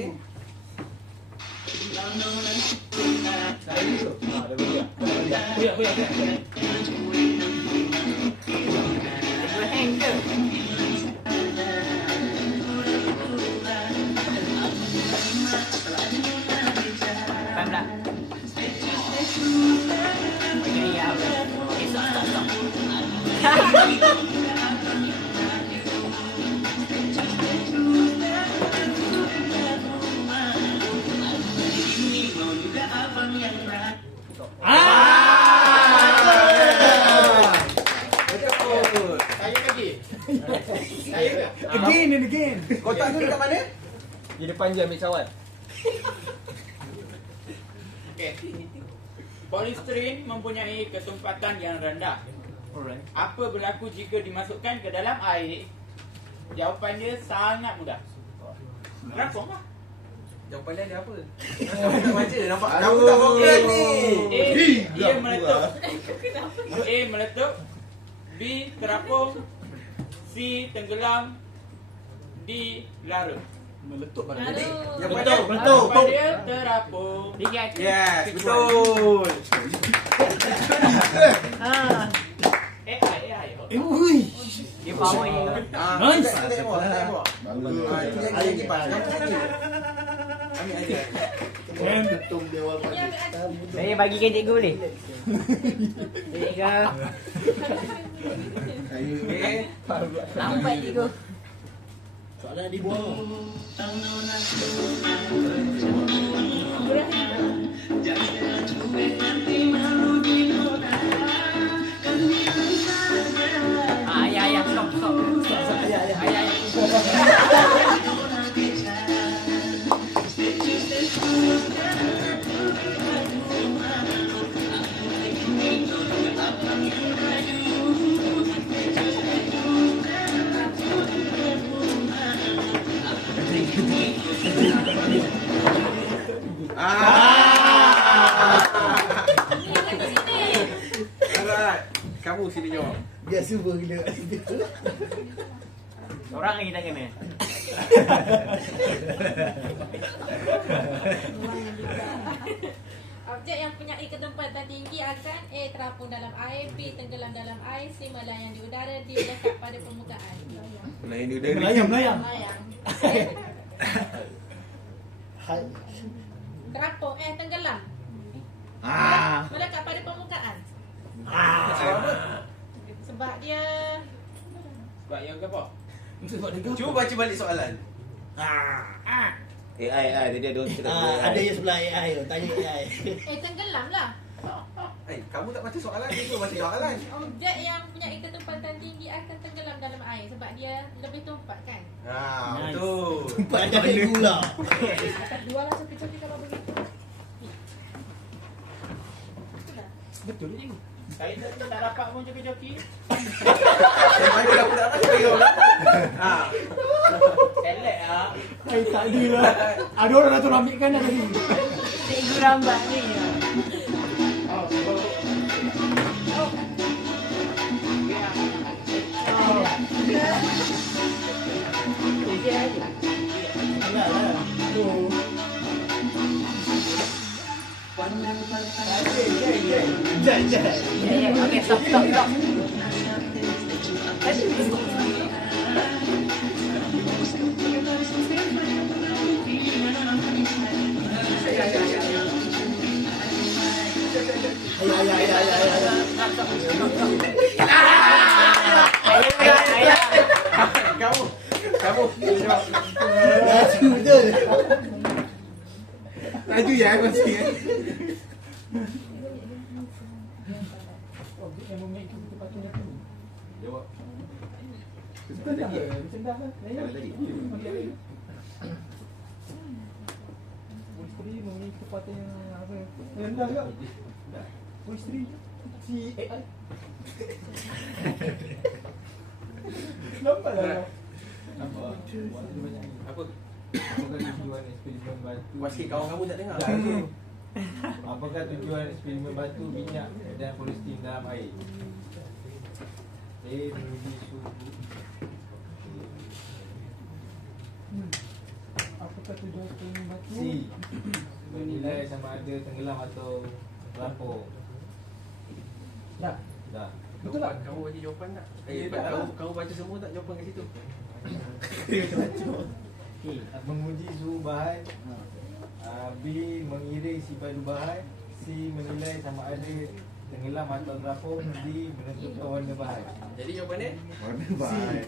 Again and again. Kotak tu dekat mana? Di depan je ambil cawan. Okey. Polystyrene mempunyai ketumpatan yang rendah. Alright. Apa berlaku jika dimasukkan ke dalam air? Jawapan dia sangat mudah. Terapung lah. Jawapan dia ada apa? Tak baca. Nampak kamu tak fokus ni. A meletup. A meletup. B terapung. C tenggelam. D larut. Meletup mana? Lalu Jawapan dia? Jawapan dia terapung. Yes, betul. AI. Ui. Dia power ni. Nice. Kita tengok. Itu yang kipas. Kamu sini. Ambil aja. Ketum dia awal pagi. Saya bagikan cikgu boleh? Cikgu. Okey. Lambat cikgu. Soalan dibuang. Ayah, stop. Ayah. Alright. Kamu sini jawab. Dia super gila. Orang lagi tangan ni. objek yang punya ketumpatan tinggi akan A. terapung dalam air, B. tenggelam dalam air, C. melayang di udara, D. melekat pada permukaan. Melayang di udara. Melayang. Melayang. Hai. Terapung tenggelam. Melekat pada permukaan. Sebab dia Sebab yang apa? Cuba baca balik soalan. AI tadi ada orang cakap Ada yang sebelah AI tu. Tanya AI. tenggelam lah. Kamu tak baca soalan, dia pun baca soalan. Objek yang punya ketumpatan tinggi akan tenggelam dalam air sebab dia lebih tumpat kan. Betul. Tumpat ada pula. Dua lah coki-coki kalau begitu. Betul ni. Saya tak dapat pun joki-joki. Saya dah pun dapat bagi orang. Selek ah. Tak ada lah. Ada orang nak ambil kan dah tadi. Cikgu lambat ni. Okay, stop. Ayah. Kamu. Laju betul. Laju ya pasti ya. Jawab. Macam tadi. Apa? Apakah tujuan eksperimen batu? Sikit kawan kamu tak dengar. Apakah tujuan eksperimen batu, minyak dan poliestin dalam air? A. Menguji suhu. Apakah tujuan eksperimen batu? C. Menilai sama ada tenggelam atau terapung. Dah. Dah. Betul tak? Kamu baca jawapan tak? Kamu baca semua tak jawapan kat situ? Menguji suhu bahan. B. Mengiring si padu bahan. C. Menilai sama ada tenggelam atau terapung. D. Menentukan warna bahan. Jadi jawapannya? Warna bahan.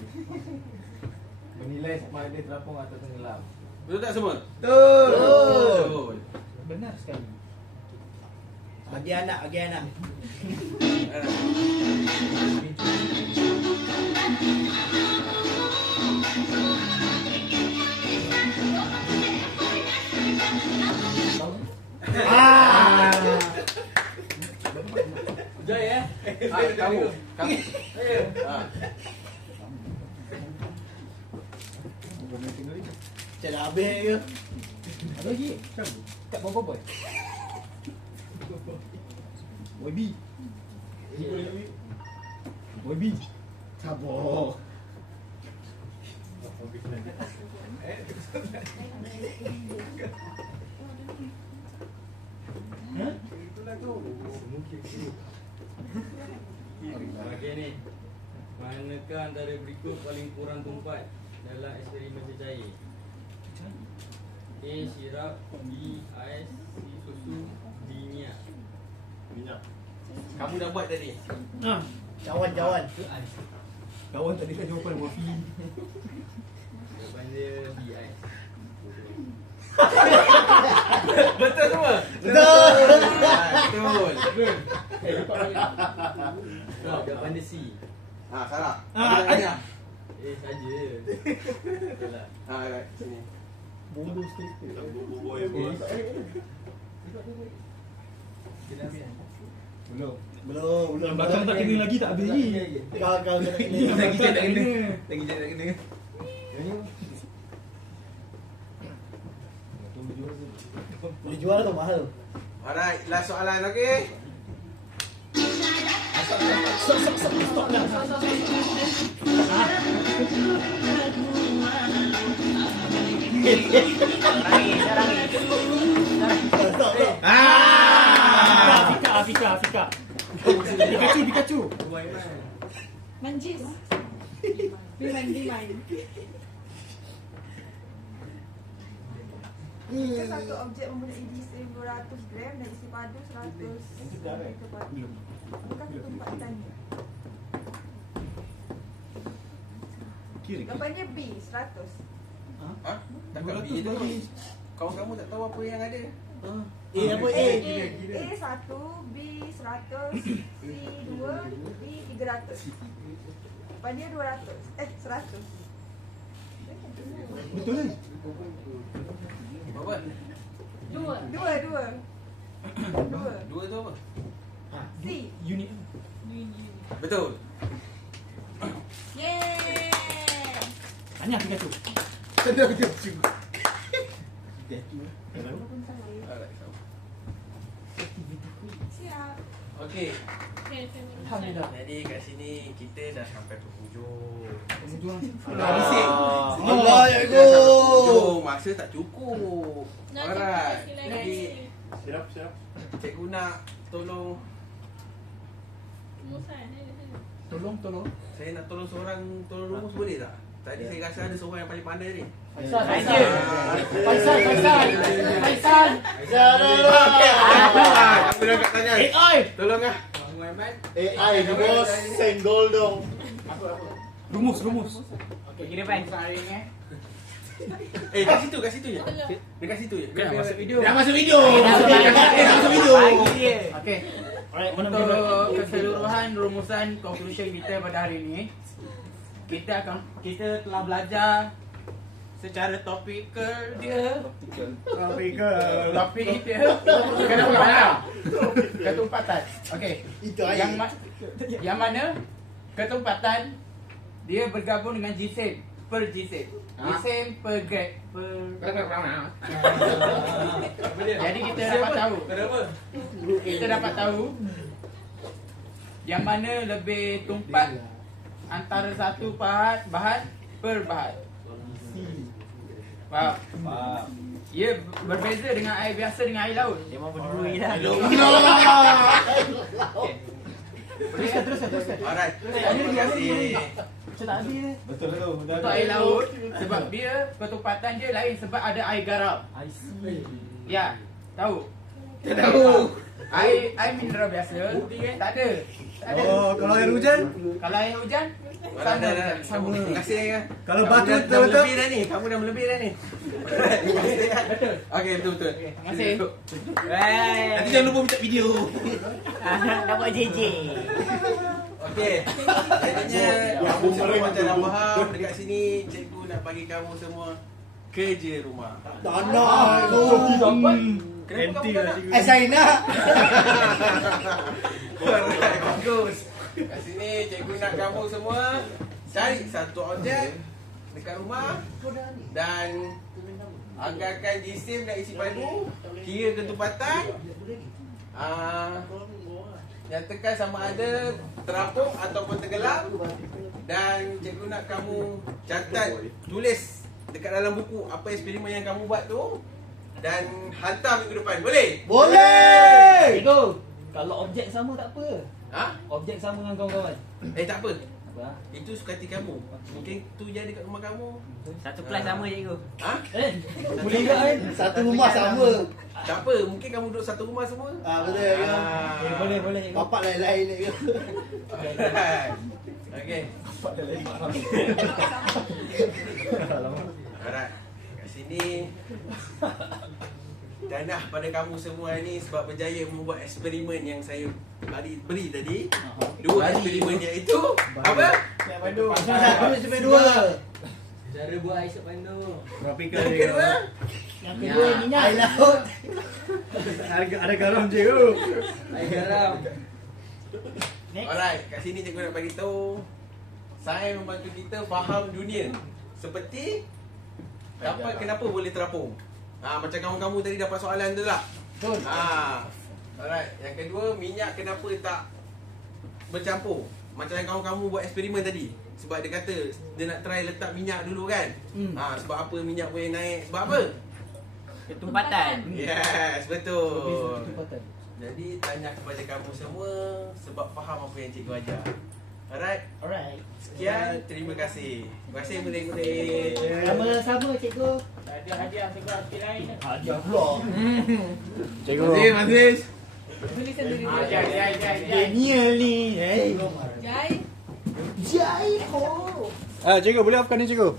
Menilai sama ada terapung atau tenggelam. Betul tak semua? Betul. Benar sekali. Bagi anak, bagi anak. Joy ya? Kamu. Macam dah habis ke? Ada lagi? Tak apa-apa boy. Boy B. Boy B. Sabar. Okey ni. Manakah antara berikut paling kurang tempat dalam eksperimen cecair? A. Sirap, B. Ais, C. Susu, D. Minyak. Kamu dah buat tadi. Cawan. Kawan tadi kan jawapan Wafi. Jawapan dia B. Ais. Betul semua? Betul. Betul. Dapat balik. Jawapan dia C. Salah. Ada. Saja. Betul lah. Right. Sini. Bodoh sikit. Belum. Yang belakang tak kena lagi, tak habis lagi. Kau tak kena. Lagi je tak kena. Lagi je tak kena. Boleh jual tu mahal. Alright, last soalan okey. Stop lah. Afika. Pikachu. Manjis. Biman. Jika satu objek mempunyai isi 1,200 gram dan isi padu 100 padu. Apakah ketumpat tanya? Jawapannya B, 100. Tak B tu. Kawan kamu tak tahu apa yang ada. Apa A? A 1, B 100, C 2, D 300. Jawapan dia 200. 100. Betul kan? Apa? Dua. Dua tu apa? C. Unit. Betul. Yeay. Tanya Pikachu. Alright, sama. Siap. Okey. Alhamdulillah. Jadi kat sini kita dah sampai ke hujung. Allah ya go. Masa tak cukup. Nak Alright. cukup Jadi lagi. cikgu nak tolong, Tolong. saya nak tolong seorang tolong rumus boleh tak? Tadi saya rasa ada seorang yang paling pandai ni. Faisal. Aku dah kat tangan. Tolong ah. AI di bos senggol dong. Rumus. Pergi depan. Saring kat situ je. Dekat situ je. Dah masuk video. Dah masuk video. Bagi dia. Okey. Alright, Untuk keseluruhan rumusan conclusion kita pada hari ini, kita telah belajar secara topikal dia. Topik dia ketumpatan. Okey. Itu air. Yang mana ketumpatan dia bergabung dengan jisim per jisim. Jisim per grade Jadi kita dapat tahu. Kita dapat tahu yang mana lebih tumpat antara satu bahan per bahan. Faham? Ia berbeza dengan air biasa dengan air laut. Memang berduri dah. Teruskan. Alright. Terima kasih. Betul tu. Untuk air laut, sebab dia ketumpatan dia lain sebab ada air garam. Ya, tahu? Tak tahu. Air mineral biasa tak ada. Oh, kalau air hujan? Kalau air hujan sama. Terima kasih ya. Kalau Kamu batu dah betul-betul? melebih dah ni. Kamu dah melebih dah ni. Betul. Okey, betul. Terima kasih. Nanti jangan lupa minta video. Dah buat JJ. Okey. Jadinya kamu semua macam dah faham dekat sini cikgu nak bagi kamu semua kerja rumah. Tak nak. Kenapa kamu tak nak? Saya nak. Alright, bagus. Kat sini cikgu nak kamu semua cari satu objek dekat rumah dan anggarkan jisim dan isi padu, kira ketumpatan, nyatakan sama ada terapung ataupun tenggelam, dan cikgu nak kamu catat, tulis dekat dalam buku apa eksperimen yang kamu buat tu dan hantar minggu depan. Boleh? Boleh. Cikgu, kalau objek sama tak apa. Ha? Objek sama dengan kawan-kawan. Tak apa. Apa? Itu suka hati kamu. Mungkin tu je dekat rumah kamu. Satu kelas sama cikgu. Ha? Boleh juga kan? Satu rumah sama. Tak apa, mungkin kamu duduk satu rumah semua. Betul ya. Boleh cikgu. Bapak lain-lain ni. Okey. Bapak dah lain marah. Alright. Kat sini tanah pada kamu semua ni sebab berjaya membuat eksperimen yang saya beri tadi. Dua eksperimen iaitu apa? Eksperimen dua. Cara buat air isap pandu. Yang kedua? Yang kedua minyak. Air laut. Ada garam cikgu. Air garam. Alright, kat sini cikgu nak bagi tahu sains membantu kita faham dunia. Seperti kenapa boleh terapung. Macam kamu tadi dapat soalan tu tak? Betul. Alright, yang kedua, minyak kenapa tak bercampur? Macam yang kamu buat eksperimen tadi. Sebab dia kata dia nak try letak minyak dulu kan? Sebab apa minyak boleh naik? Sebab apa? Ketumpatan. Yes, betul. Jadi tanya kepada kamu semua sebab faham apa yang cikgu ajar. Alright. Sekian, terima kasih. Terima kasih murid-murid. Sama-sama cikgu. Ada hadiah sekolah lain. Hadiah pula. Cikgu. Masih. Tulis sendiri. Jai. Genial ni. Jai. Jai ho. Cikgu boleh offkan ni cikgu.